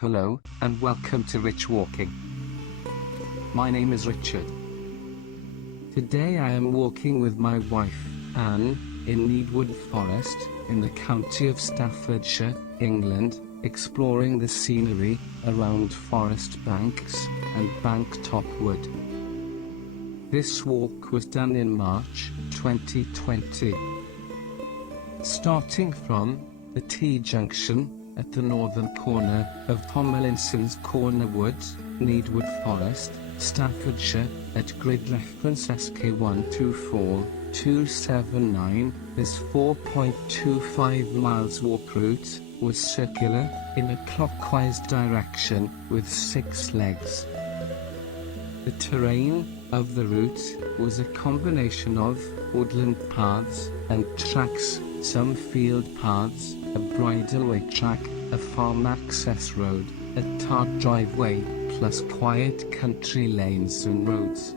Hello, and welcome to Rich Walking. My name is Richard. Today I am walking with my wife, Anne, in Needwood Forest, in the county of Staffordshire, England, exploring the scenery around Forest Banks and Banktop Wood. This walk was done in March 2020. Starting from the T-junction at the northern corner of Tomlinson's Corner Woods, Needwood Forest, Staffordshire, at grid reference SK124279, this 4.25 miles walk route was circular, in a clockwise direction, with 6 legs. The terrain of the route was a combination of woodland paths and tracks, some field paths, a bridleway track, a farm access road, a tarred driveway, plus quiet country lanes and roads.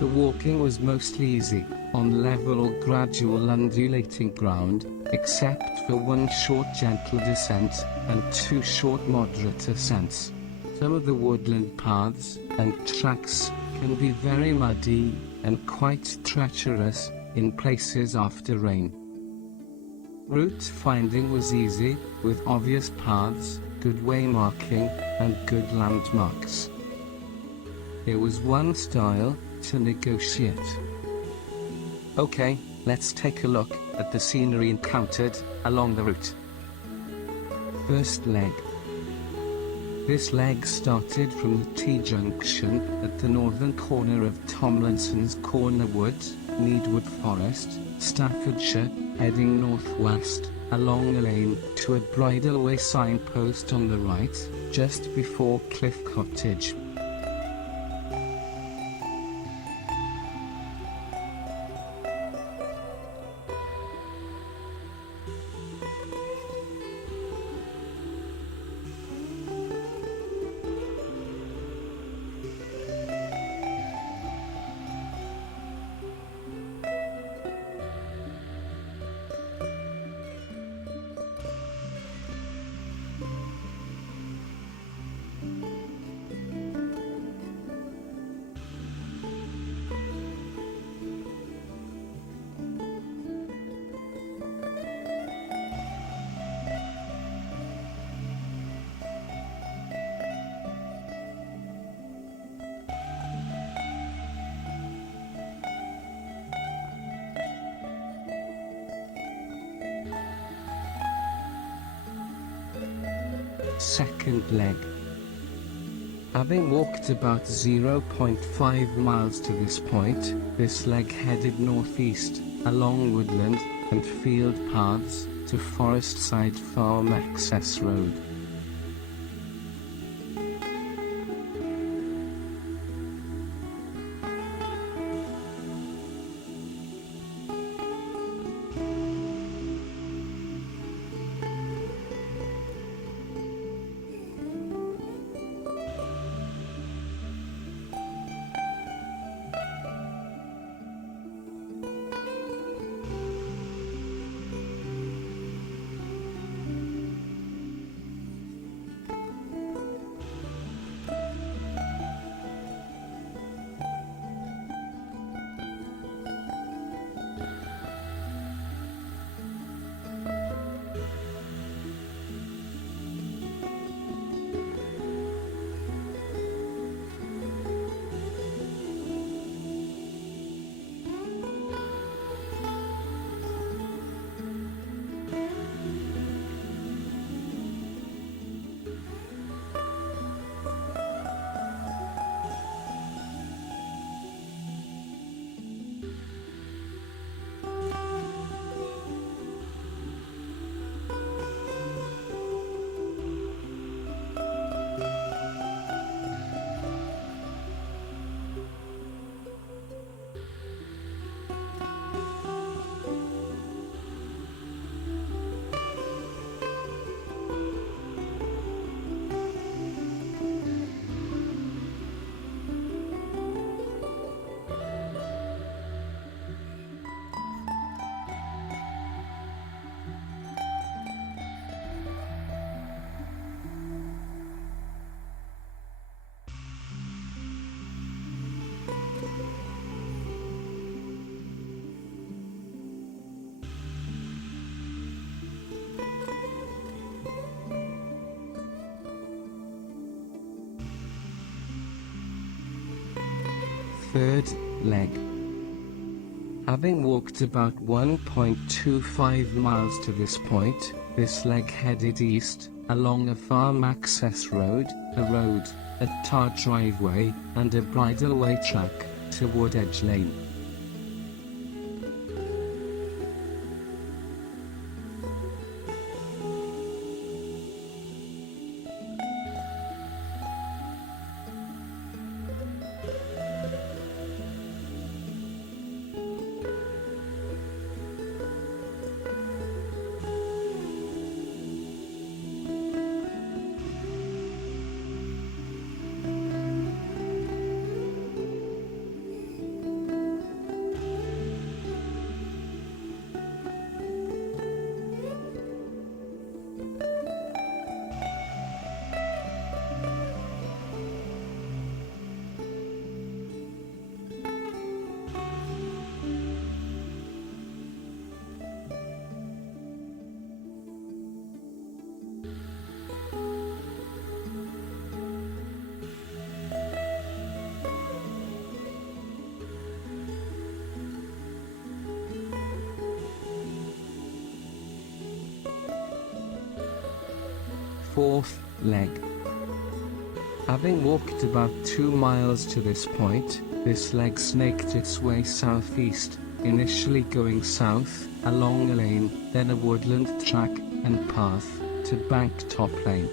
The walking was mostly easy, on level or gradual undulating ground, except for one short gentle descent, and 2 short moderate ascents. Some of the woodland paths and tracks can be very muddy and quite treacherous in places after rain. Route finding was easy, with obvious paths, good waymarking, and good landmarks. There was one stile to negotiate. Okay, let's take a look at the scenery encountered along the route. First leg. This leg started from the T-junction at the northern corner of Tomlinson's Corner Wood, Needwood Forest, Staffordshire, heading northwest, along a lane, to a bridleway signpost on the right, just before Cliff Cottage. Second leg. Having walked about 0.5 miles to this point, this leg headed northeast, along woodland and field paths, to Forestside farm access road. Third leg. Having walked about 1.25 miles to this point, this leg headed east, along a farm access road, a road, a tar driveway, and a bridleway track, to Woodedge Lane. Fourth leg. Having walked about 2 miles to this point, this leg snaked its way southeast, initially going south, along a lane, then a woodland track and path, to Banktop Lane.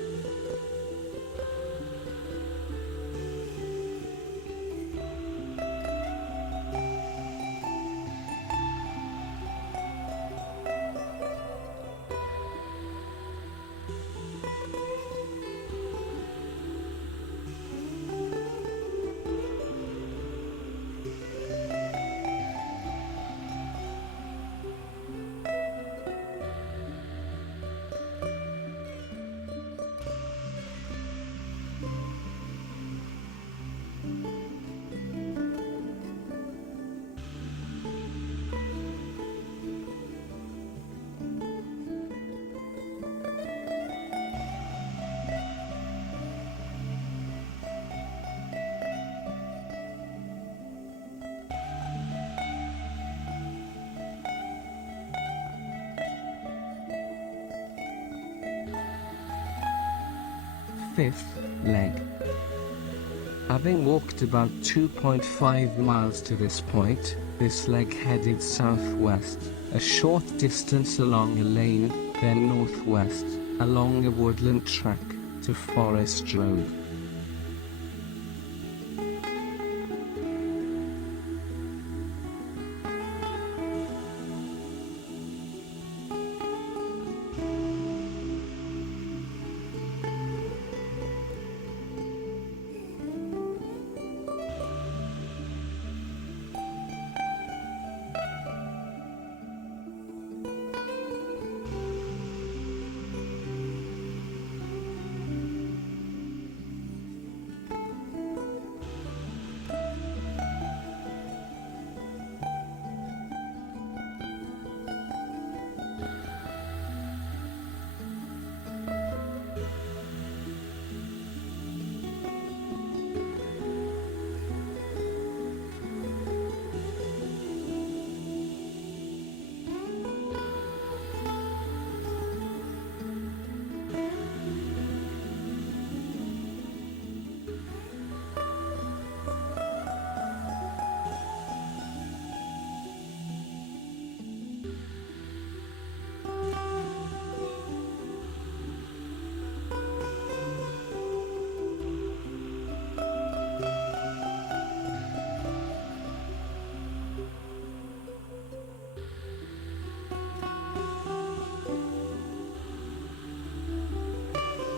Fifth leg. Having walked about 2.5 miles to this point, this leg headed southwest, a short distance along a lane, then northwest, along a woodland track, to Forest Road.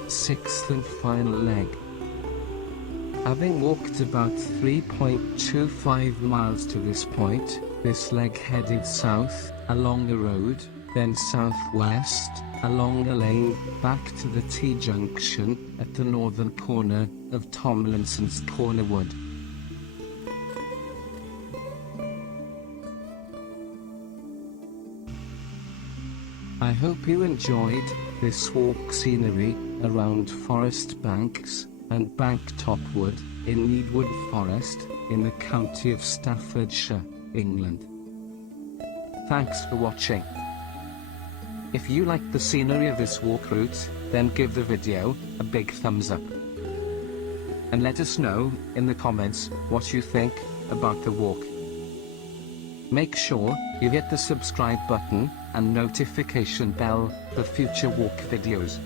Sixth and final leg. Having walked about 3.25 miles to this point, this leg headed south, along a road, then southwest, along a lane, back to the T-junction, at the northern corner, of Tomlinson's Corner Wood. I hope you enjoyed this walk scenery around Forest Banks and Banktop Wood in Needwood Forest in the county of Staffordshire, England. Thanks for watching. If you liked the scenery of this walk route, then give the video a big thumbs up. And let us know in the comments what you think about the walk. Make sure you hit the subscribe button and notification bell for future walk videos.